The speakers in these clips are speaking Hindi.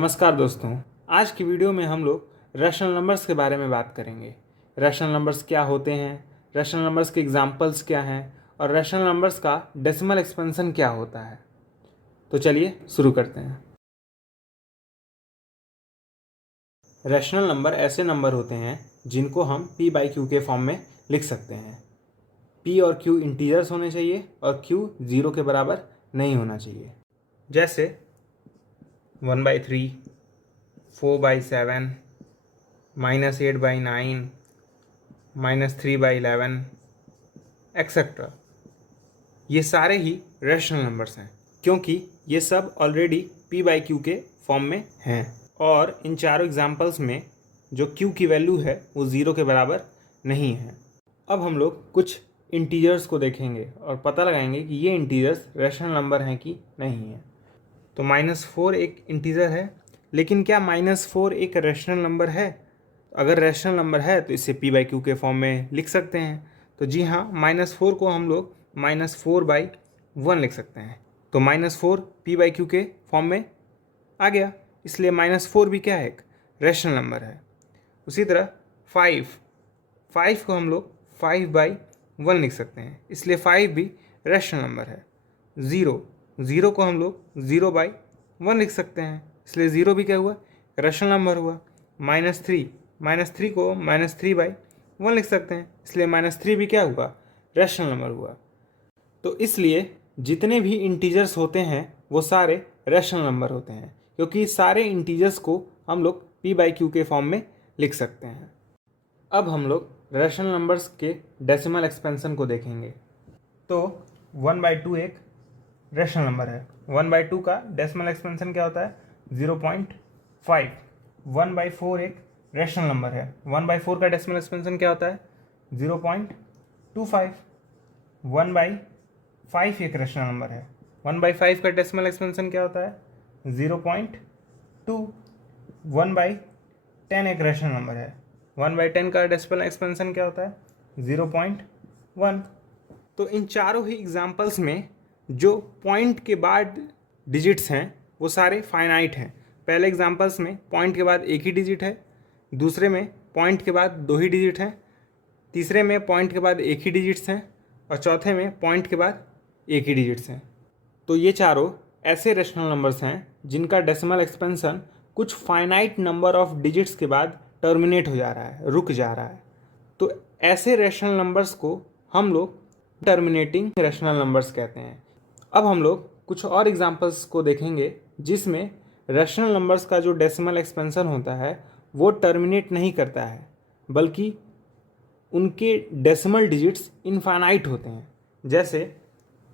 नमस्कार दोस्तों, आज की वीडियो में हम लोग रैशनल नंबर्स के बारे में बात करेंगे। रैशनल नंबर्स क्या होते हैं, रैशनल नंबर्स के एग्जांपल्स क्या हैं और रैशनल नंबर्स का डेसिमल एक्सपेंशन क्या होता है। तो चलिए शुरू करते हैं। रैशनल नंबर ऐसे नंबर होते हैं जिनको हम p/q के फॉर्म में लिख सकते हैं। p और q इंटीजर्स होने चाहिए और q 0 के बराबर नहीं होना चाहिए। जैसे 1/3, 4/7, -8/9, -3/11 एक्सेट्रा। ये सारे ही रैशनल नंबर्स हैं क्योंकि ये सब ऑलरेडी p/q के फॉर्म में हैं और इन चारों एग्जांपल्स में जो q की वैल्यू है वो 0 के बराबर नहीं है। अब हम लोग कुछ इंटीजर्स को देखेंगे और पता लगाएंगे कि ये इंटीजर्स रैशनल नंबर हैं कि नहीं है। तो -4 एक इंटीजर है, लेकिन क्या -4 एक रैशनल नंबर है? अगर रैशनल नंबर है तो इसे p/q के फॉर्म में लिख सकते हैं। तो जी हाँ, -4 को हम लोग -4/1 लिख सकते हैं। तो -4 p/q के फॉर्म में आ गया, इसलिए -4 भी क्या है, एक रैशनल नंबर है। उसी तरह 5 को हम लोग 5/1 लिख सकते हैं, इसलिए 5 भी रैशनल नंबर है। 0 को हम लोग 0/1 लिख सकते हैं, इसलिए 0 भी क्या हुआ, रैशनल नंबर हुआ। -3 को -3/1 लिख सकते हैं, इसलिए -3 भी क्या हुआ, रैशनल नंबर हुआ। तो इसलिए जितने भी इंटीजर्स होते हैं वो सारे रैशनल नंबर होते हैं, क्योंकि सारे इंटीजर्स को हम लोग p/q के फॉर्म में लिख सकते हैं। अब हम लोग रैशनल नंबर्स के डेसिमल एक्सपेंशन को देखेंगे। तो 1/2 एक रैशनल नंबर है। 1/2 का डेसिमल एक्सपेंशन क्या होता है, 0.5। 1/4 एक रैशनल नंबर है। 1/4 का डेसिमल एक्सपेंशन क्या होता है, 0.25। 1/5 एक रैशनल नंबर है। 1/5 का डेसिमल एक्सपेंशन क्या होता है, 0.2। 1/10 एक रैशनल नंबर है। 1/10 का डेसिमल एक्सपेंशन क्या होता है, 0.1। तो इन चारों ही एग्जाम्पल्स में जो पॉइंट के बाद डिजिट्स हैं वो सारे फाइनाइट हैं। पहले एग्जाम्पल्स में पॉइंट के बाद एक ही डिजिट है, दूसरे में पॉइंट के बाद 2 ही डिजिट हैं, तीसरे में पॉइंट के बाद एक ही डिजिट्स हैं और चौथे में पॉइंट के बाद एक ही डिजिट्स हैं। तो ये चारों ऐसे रैशनल नंबर्स हैं जिनका डेसिमल एक्सपेंशन कुछ फाइनाइट नंबर ऑफ डिजिट्स के बाद टर्मिनेट हो जा रहा है, रुक जा रहा है। तो ऐसे रैशनल नंबर्स को हम लोग टर्मिनेटिंग रैशनल नंबर्स कहते हैं। अब हम लोग कुछ और एग्जांपल्स को देखेंगे जिसमें रैशनल नंबर्स का जो डेसिमल एक्सपेंशन होता है वो टर्मिनेट नहीं करता है, बल्कि उनके डेसिमल डिजिट्स इनफाइनाइट होते हैं। जैसे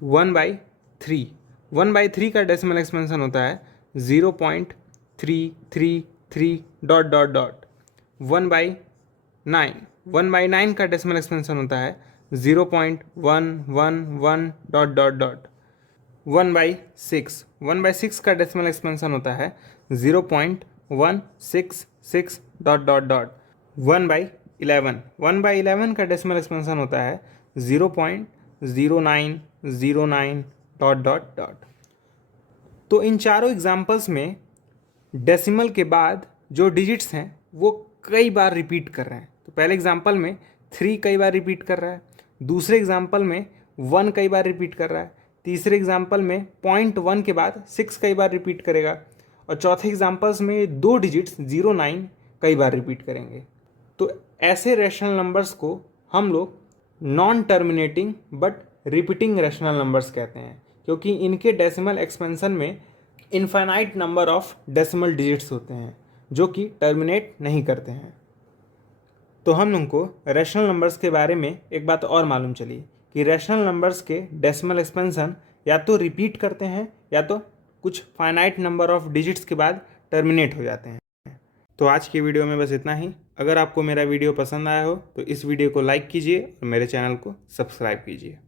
1/3। 1/3 का डेसिमल एक्सपेंशन होता है 0.333 ... 1/9। 1/9 का डेसिमल एक्सपेंशन होता है 0.111 ... 1/6। 1/6 का डेसिमल एक्सपेंशन होता है 0.166 ... 1/11। 1/11 का डेसिमल एक्सपेंशन होता है 0.0909 ... तो इन चारों एग्जाम्पल्स में डेसिमल के बाद जो डिजिट्स हैं वो कई बार रिपीट कर रहे हैं। तो पहले एग्जाम्पल में 3 कई बार रिपीट कर रहा है, दूसरे एग्जाम्पल में 1 कई बार रिपीट कर रहा है, तीसरे एग्जाम्पल में 0.1 के बाद 6 कई बार रिपीट करेगा और चौथे एग्जाम्पल्स में 2 डिजिट्स 09 कई बार रिपीट करेंगे। तो ऐसे रैशनल नंबर्स को हम लोग non terminating but repeating rational numbers कहते हैं, क्योंकि इनके डेसिमल एक्सपेंशन में infinite number of decimal digits होते हैं जो कि टर्मिनेट नहीं करते हैं। तो हम लोग को रैशनल नंबर्स के बारे में एक बात और मालूम चली कि रैशनल नंबर्स के डेसिमल एक्सपेंशन या तो रिपीट करते हैं या तो कुछ फाइनाइट नंबर ऑफ डिजिट्स के बाद टर्मिनेट हो जाते हैं। तो आज की वीडियो में बस इतना ही। अगर आपको मेरा वीडियो पसंद आया हो तो इस वीडियो को लाइक कीजिए और मेरे चैनल को सब्सक्राइब कीजिए।